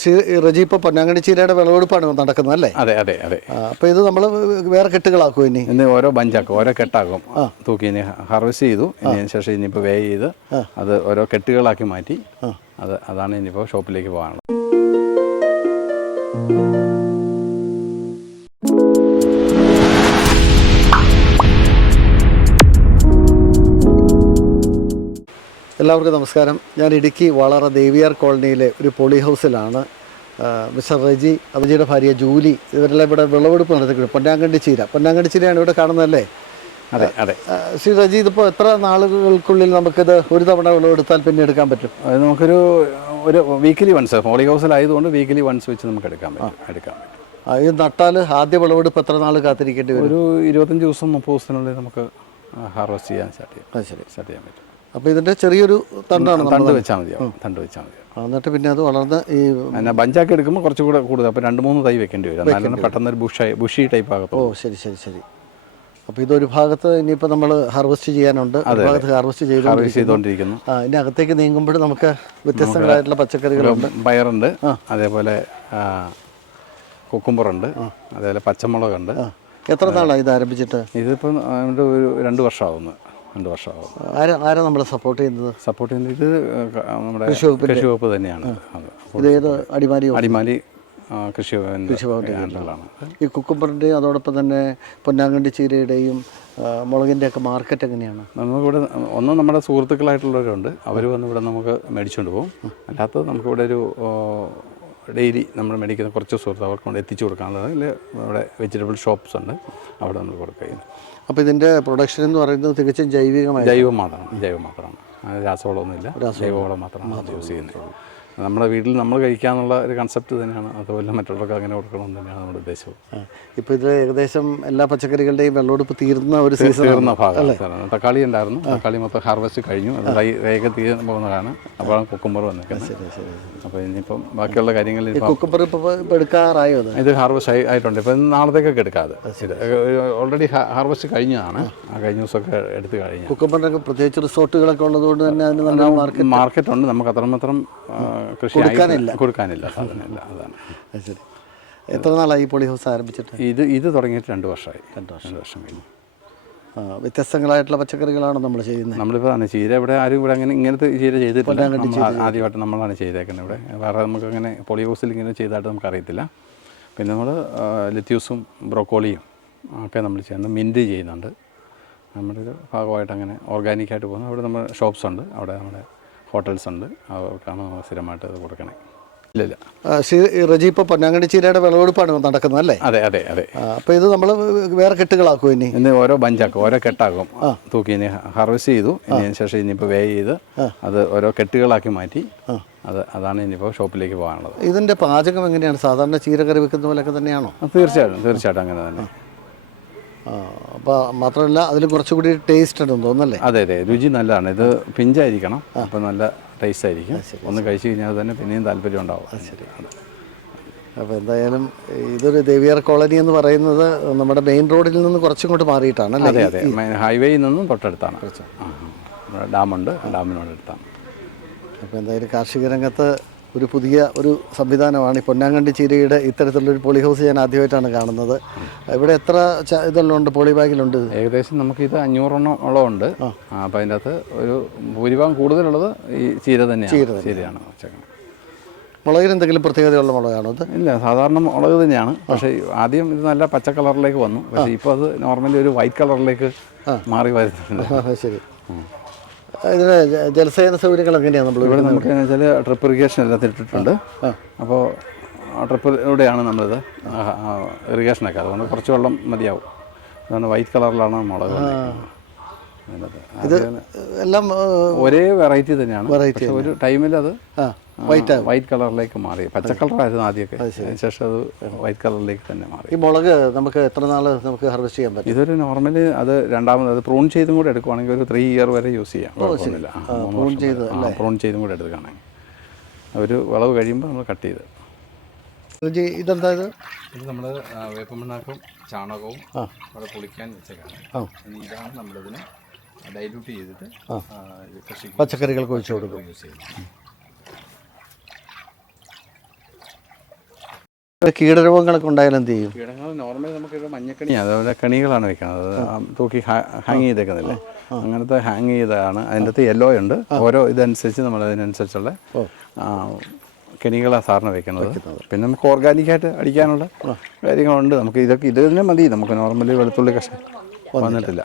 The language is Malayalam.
ശ്രീ റജി ഇപ്പോൾ ചീരയുടെ വിളവെടുപ്പാണ് നടക്കുന്നത് അല്ലേ? അതെ അതെ അതെ. അപ്പോൾ ഇത് നമ്മൾ വേറെ കെട്ടുകളാക്കും ഇനി? ഇന്ന് ഓരോ ബഞ്ചാക്കും ഓരോ കെട്ടാക്കും. തൂക്കി ഇനി ഹാർവെസ്റ്റ് ചെയ്തു. ഇനി ശേഷം ഇനിയിപ്പോൾ വേ ചെയ്ത് അത് ഓരോ കെട്ടുകളാക്കി മാറ്റി അത് അതാണ് ഇനിയിപ്പോൾ ഷോപ്പിലേക്ക് പോകാനുള്ളത്. എല്ലാവർക്കും നമസ്കാരം. ഞാൻ ഇടുക്കി വളറ ദേവിയാർ കോളനിയിലെ ഒരു പോളി ഹൗസിലാണ് മിസ്റ്റർ റജി റജിയുടെ ഭാര്യ ജൂലി ഇവരെല്ലാം ഇവിടെ വിളവെടുപ്പ് നടത്തിക്കൊണ്ട് പൊന്നാങ്കണ്ടി ചീര. പൊന്നാങ്കണ്ടി ചീരയാണ് ഇവിടെ കാണുന്നതല്ലേ? അതെ അതെ. ശ്രീ റജി ഇതിപ്പോൾ എത്ര നാളുകൾക്കുള്ളിൽ നമുക്കിത് ഒരു തവണ വിളവെടുത്താൽ പിന്നെ എടുക്കാൻ പറ്റും? അത് നമുക്കൊരു ഒരു വീക്കിലി വൺസ് ഹോളി ഹൗസിലായതുകൊണ്ട് വീക്കിലി വൺസ് വെച്ച് നമുക്ക് എടുക്കാൻ പറ്റും. എടുക്കാൻ പറ്റും. ഇത് നട്ടാൽ ആദ്യ വിളവെടുപ്പ് എത്ര നാൾ കാത്തിരിക്കേണ്ടി വരും? ഒരു ഇരുപത്തഞ്ച് ദിവസം മുപ്പത് ദിവസത്തിനുള്ളിൽ നമുക്ക് ഹാർവെസ്റ്റ് ചെയ്യാൻ സ്റ്റാർട്ട് ചെയ്യാം. അത് ശരി. സ്റ്റാർട്ട് ചെയ്യാൻ പറ്റും. അപ്പോൾ ഇതിന്റെ ചെറിയൊരു തണ്ടാണ് തണ്ട് വെച്ചാൽ മതിയാവും തണ്ട് വെച്ചാൽ മതിയാവും എന്നിട്ട് പിന്നെ അത് വളർന്ന് ഈ പിന്നെ ബഞ്ചാക്കി എടുക്കുമ്പോൾ കുറച്ചുകൂടെ കൂടുതൽ. അപ്പോൾ രണ്ട് മൂന്ന് തൈ വെക്കേണ്ടി വരും. എന്നാലും പെട്ടെന്ന് ഒരു ബുഷായി ബുഷി ടൈപ്പ് ഓ ശരി ശരി ശരി. അപ്പോൾ ഇതൊരു ഭാഗത്ത് ഇനിയിപ്പോൾ നമ്മൾ ഹാർവെസ്റ്റ് ചെയ്യാനുണ്ട്. ഒരു ഭാഗത്ത് ഹാർവെസ്റ്റ് ചെയ്തു ചെയ്തുകൊണ്ടിരിക്കുന്നു. ആ ഇനി അകത്തേക്ക് നീങ്ങുമ്പോൾ നമുക്ക് വ്യത്യസ്തങ്ങളായിട്ടുള്ള പച്ചക്കറികളുണ്ട്. പയറുണ്ട്. അതേപോലെ കുക്കുംബറുണ്ട് അതേപോലെ പച്ചമുളകുണ്ട്. എത്ര നാളാണ് ഇത് ആരംഭിച്ചിട്ട്? ഇതിപ്പോൾ ഒരു രണ്ട് വർഷമാവുന്നു. രണ്ട് വർഷമാവും. ആരാ ആരാ നമ്മളെ സപ്പോർട്ട് ചെയ്യുന്നത്? സപ്പോർട്ട് ചെയ്യുന്നത് ഇത് നമ്മുടെ കൃഷി വകുപ്പിന്റെ- കൃഷി വകുപ്പ് തന്നെയാണ്. അത്. ഇത് ഏത് അടിമാലി അടിമാലി ആ, കൃഷി വകുപ്പിന്റെ ഹാൻഡിലാണ് ഈ കുക്കുംബറിന്റെ അതോടൊപ്പം തന്നെ പൊന്നാങ്കണ്ടി ചീരയുടെയും ആ, മുളകിന്റെ ഒക്കെ മാർക്കറ്റ് എങ്ങനെയാണ്? നമുക്കിവിടെ ഒന്ന് നമ്മുടെ സുഹൃത്തുക്കളായിട്ടുള്ളവരുണ്ട്. അവർ വന്ന് ഇവിടെ നമുക്ക് മേടിച്ചുകൊണ്ട് പോകും. അല്ലാത്തത് നമുക്കിവിടെ ഒരു ഡെയിലി നമ്മൾ മേടിക്കുന്ന കുറച്ച് സുഹൃത്ത് അവർക്ക് കൊണ്ട് എത്തിച്ചു കൊടുക്കാനുള്ളത് അതിൽ നമ്മുടെ വെജിറ്റബിൾ ഷോപ്സ് ഉണ്ട്. അവിടെ നമ്മൾ കൊടുക്കുകയും. അപ്പോൾ ഇതിന്റെ പ്രൊഡക്ഷൻ എന്ന് പറയുന്നത് തികച്ചും ജൈവികമായി ജൈവം മാത്രമാണ് ജൈവം മാത്രമാണ്. രാസവളമൊന്നുമില്ല. രാസവളം മാത്രമാണ് യൂസ് ചെയ്യുന്നത്. നമ്മുടെ വീട്ടിൽ നമ്മൾ കഴിക്കാന്നുള്ള ഒരു കൺസെപ്റ്റ് തന്നെയാണ്. അതുപോലെ മറ്റുള്ളവർക്ക് അങ്ങനെ കൊടുക്കണം തന്നെയാണ് നമ്മുടെ ഉദ്ദേശവും ഇപ്പോൾ ഇതിൽ ഏകദേശം എല്ലാ പച്ചക്കറികളുടെയും വെള്ളമെടുപ്പ് തീർന്ന ഒരു സീസൺ തീർന്ന ഭാഗമാണ് തക്കാളി ഉണ്ടായിരുന്നു. തക്കാളി മൊത്തം ഹാർവെസ്റ്റ് കഴിഞ്ഞു. അത് തൈയൊക്കെ തീർന്നു പോകുന്നതാണ്. അപ്പോഴാണ് കുക്കുംബർ വന്നിരിക്കുന്നത് അപ്പോൾ ഇനിയിപ്പം ബാക്കിയുള്ള കാര്യങ്ങൾ ഇപ്പം കുക്കുംബർ ഇപ്പോൾ എടുക്കാറായോ ഇത് ഹാർവെസ്റ്റ് ആയി ആയിട്ടുണ്ട്. ഇപ്പം നാളത്തേക്കൊക്കെ എടുക്കാതെ ഓൾറെഡി ഹാർവെസ്റ്റ് കഴിഞ്ഞതാണ്. ആ. കഴിഞ്ഞ ദിവസമൊക്കെ എടുത്തു കഴിഞ്ഞു. കുക്കുംബറിനൊക്കെ പ്രത്യേകിച്ച് റിസോർട്ടുകളൊക്കെ ഉള്ളതുകൊണ്ട് തന്നെ അതിന് നല്ല മാർക്കറ്റ് മാർക്കറ്റ് ഉണ്ട്. നമുക്ക് അത്രമാത്രം കൃഷി ആയിട്ട് കൊടുക്കാനില്ല സാധനമില്ല അതാണ്. അത് ശരി. എത്ര നാളായി ഈ പോളി ഹൗസ് ആരംഭിച്ചിട്ട്? ഇത് ഇത് തുടങ്ങിയിട്ട് രണ്ട് വർഷമായി. രണ്ട് വർഷം. രണ്ട് വർഷം കഴിഞ്ഞു. വ്യത്യസ്തങ്ങളായിട്ടുള്ള പച്ചക്കറികളാണ് നമ്മൾ ചെയ്യുന്നത്? നമ്മളിപ്പോൾ ആണ് ചീര ഇവിടെ ആരും ഇവിടെ അങ്ങനെ ഇങ്ങനത്തെ ചീര ചെയ്തിട്ടില്ല. ആദ്യമായിട്ട് നമ്മളാണ് ചെയ്തേക്കുന്നത് ഇവിടെ. വേറെ നമുക്ക് അങ്ങനെ പൊളിയോസിൽ ഇങ്ങനെ ചെയ്തതായിട്ട് നമുക്ക് അറിയത്തില്ല. പിന്നെ നമ്മൾ ലിത്യൂസും ബ്രോക്കോളിയും ഒക്കെ നമ്മൾ ചെയ്യുന്നത് മിന്റ് ചെയ്യുന്നുണ്ട്. നമ്മുടെ ഒരു ഭാഗമായിട്ട് അങ്ങനെ ഓർഗാനിക്കായിട്ട് പോകുന്നു. അവിടെ നമ്മൾ ഷോപ്സ് ഉണ്ട്. അവിടെ നമ്മുടെ ഹോട്ടൽസ് ഉണ്ട് അവർക്കാണ് നമ്മൾ സ്ഥിരമായിട്ട് അത് കൊടുക്കണേ. ഇല്ലില്ല. റജി ഇപ്പോൾ പൊന്നാങ്കണ്ണി ചീരയുടെ വിളവെടുപ്പാണ് നടക്കുന്നത് അല്ലേ? അതെ അതെ അതെ. അപ്പോൾ ഇത് നമ്മൾ വേറെ കെട്ടുകളാക്കും ഇനി? ഇന്ന് ഓരോ ബഞ്ചാക്കും ഓരോ കെട്ടാക്കും. തൂക്കി ഇനി ഹാർവെസ്റ്റ് ചെയ്തു. ഇനി ശേഷം ഇനിയിപ്പോൾ വേ ചെയ്ത് അത് ഓരോ കെട്ടുകളാക്കി മാറ്റി അത് അതാണ് ഇനിയിപ്പോൾ ഷോപ്പിലേക്ക് പോകാനുള്ളത്. ഇതിന്റെ പാചകം എങ്ങനെയാണ്? സാധാരണ ചീര കറി വെക്കുന്ന പോലെയൊക്കെ തന്നെയാണോ? തീർച്ചയായിട്ടും തീർച്ചയായിട്ടും അങ്ങനെ തന്നെ. അപ്പോൾ മാത്രമല്ല അതിൽ കുറച്ചുകൂടി ടേസ്റ്റ് ഉണ്ടെന്ന് തോന്നുന്നല്ലേ? അതെ അതെ. രുചി നല്ലതാണ്. ഇത് പിഞ്ചായിരിക്കണം. അപ്പോൾ നല്ല ടേസ്റ്റ് ആയിരിക്കും. ഒന്ന് കഴിച്ചു കഴിഞ്ഞാൽ തന്നെ പിന്നെയും താല്പര്യം ഉണ്ടാവും. ശരി. അപ്പോൾ എന്തായാലും ഇതൊരു ദേവിയാർ കോളനി എന്ന് പറയുന്നത് നമ്മുടെ മെയിൻ റോഡിൽ നിന്ന് കുറച്ചിങ്ങോട്ട് മാറിയിട്ടാണ് അതെ അതെ. മെയിൻ ഹൈവേയിൽ നിന്നും തൊട്ടടുത്താണ്. ഡാമുണ്ട്. ഡാമിനോട് അടുത്താണ് അപ്പോൾ എന്തായാലും കാർഷിക രംഗത്ത് ഒരു പുതിയ ഒരു സംവിധാനമാണ് ഈ പൊന്നാങ്കണ്ടി ചീരയുടെ ഇത്തരത്തിലുള്ളൊരു പോളി ഹൗസ് ഞാൻ ആദ്യമായിട്ടാണ് കാണുന്നത്. ഇവിടെ എത്ര ഇതെല്ലാം ഉണ്ട്? പോളി ബാഗിലുണ്ട് ഏകദേശം നമുക്കിത് അഞ്ഞൂറെണ്ണം ഉള്ളതുണ്ട് ആ, അപ്പോൾ അതിന്റെ അകത്ത് ഒരു ഭൂരിഭാഗം കൂടുതലുള്ളത് ഈ ചീര തന്നെയാണ്. ചീരയാണ് വെച്ചേക്കുന്നത് മുളകിന് എന്തെങ്കിലും പ്രത്യേകതയുള്ള മുളകാണോ ഇത്? ഇല്ല സാധാരണ മുളക് തന്നെയാണ്. പക്ഷേ ആദ്യം ഇത് നല്ല പച്ച കളറിലേക്ക് വന്നു. പക്ഷേ ഇപ്പോൾ അത് നോർമലി ഒരു വൈറ്റ് കളറിലേക്ക് മാറി വരുന്നുണ്ട്. ശരി. ഇതിന് ജലസേചന സൗകര്യങ്ങൾ എങ്ങനെയാണ് നമ്മൾ ഇവിടെ നമുക്ക് വെച്ചാൽ ട്രിപ്പ് ഇറിഗേഷൻ എല്ലാം ഇട്ടിട്ടുണ്ട് അപ്പോൾ ആ. ട്രിപ്പിലൂടെയാണ് നമ്മളിത് ഇറിഗേഷനൊക്കെ അതുകൊണ്ട് കുറച്ച് വെള്ളം മതിയാവും. അതുകൊണ്ട് വൈറ്റ് കളറിലാണ് മുളക്. ഇത് എല്ലാം ഒരേ വെറൈറ്റി തന്നെയാണ്. വെറൈറ്റി ഒരു ടൈമിൽ അത് വൈറ്റ് വൈറ്റ് കളറിലേക്ക് മാറി. പച്ച കളറായിരുന്നു ആദ്യമൊക്കെ അതിനുശേഷം അത് വൈറ്റ് കളറിലേക്ക് തന്നെ മാറി. ഈ മുളക് നമുക്ക് എത്ര നാൾ നമുക്ക് ഹാർവെസ്റ്റ് ചെയ്യാൻ പറ്റും? ഇതൊരു നോർമലി അത് രണ്ടാമത് അത് പ്രൂൺ ചെയ്തും കൂടെ എടുക്കുവാണെങ്കിൽ ഒരു ത്രീ ഇയർ വരെ യൂസ് ചെയ്യാം. കുഴപ്പമൊന്നുമില്ല. പ്രൂൺ ചെയ്ത് കൂടെ എടുക്കുകയാണെങ്കിൽ. ഒരു വിളവ് കഴിയുമ്പോൾ നമ്മൾ കട്ട് ചെയ്ത്. ഇതെന്താ ഇത്? ഇത് നമ്മൾ വേപ്പമണ്ണാക്കും ചാണകവും അവിടെ പൊളിക്കാൻ വെച്ചേക്കാണ്. ഇതാണ് നമ്മളിതിനെ ഡൈല്യൂട്ട് ചെയ്തിട്ട് പച്ചക്കറികൾക്ക് ഒഴിച്ചു കൊടുക്കും. യൂസ് ചെയ്യുന്നത് കീടരോഗങ്ങളൊക്കെ ഉണ്ടായാലും എന്ത് ചെയ്യും? കീടങ്ങൾ നോർമലി നമുക്കൊരു മഞ്ഞക്കണി അതുപോലെ കണികളാണ് വെക്കുന്നത്. തൂക്കി ഹാങ് ചെയ്തേക്കുന്നില്ലേ അങ്ങനത്തെ ഹാങ് ചെയ്തതാണ്. അതിന്റെ അകത്ത് യെല്ലോ ഉണ്ട്. ഓരോ ഇതനുസരിച്ച് നമ്മൾ അതിനനുസരിച്ചുള്ള കെണികളാണ് സാറിന് വെക്കുന്നത്. പിന്നെ നമുക്ക് ഓർഗാനിക്കായിട്ട് അടിക്കാനുള്ള കാര്യങ്ങളുണ്ട്. നമുക്ക് ഇതൊക്കെ ഇത് തന്നെ മതി. നമുക്ക് നോർമലി വെളുത്തുള്ളി കഷ വന്നിട്ടില്ല.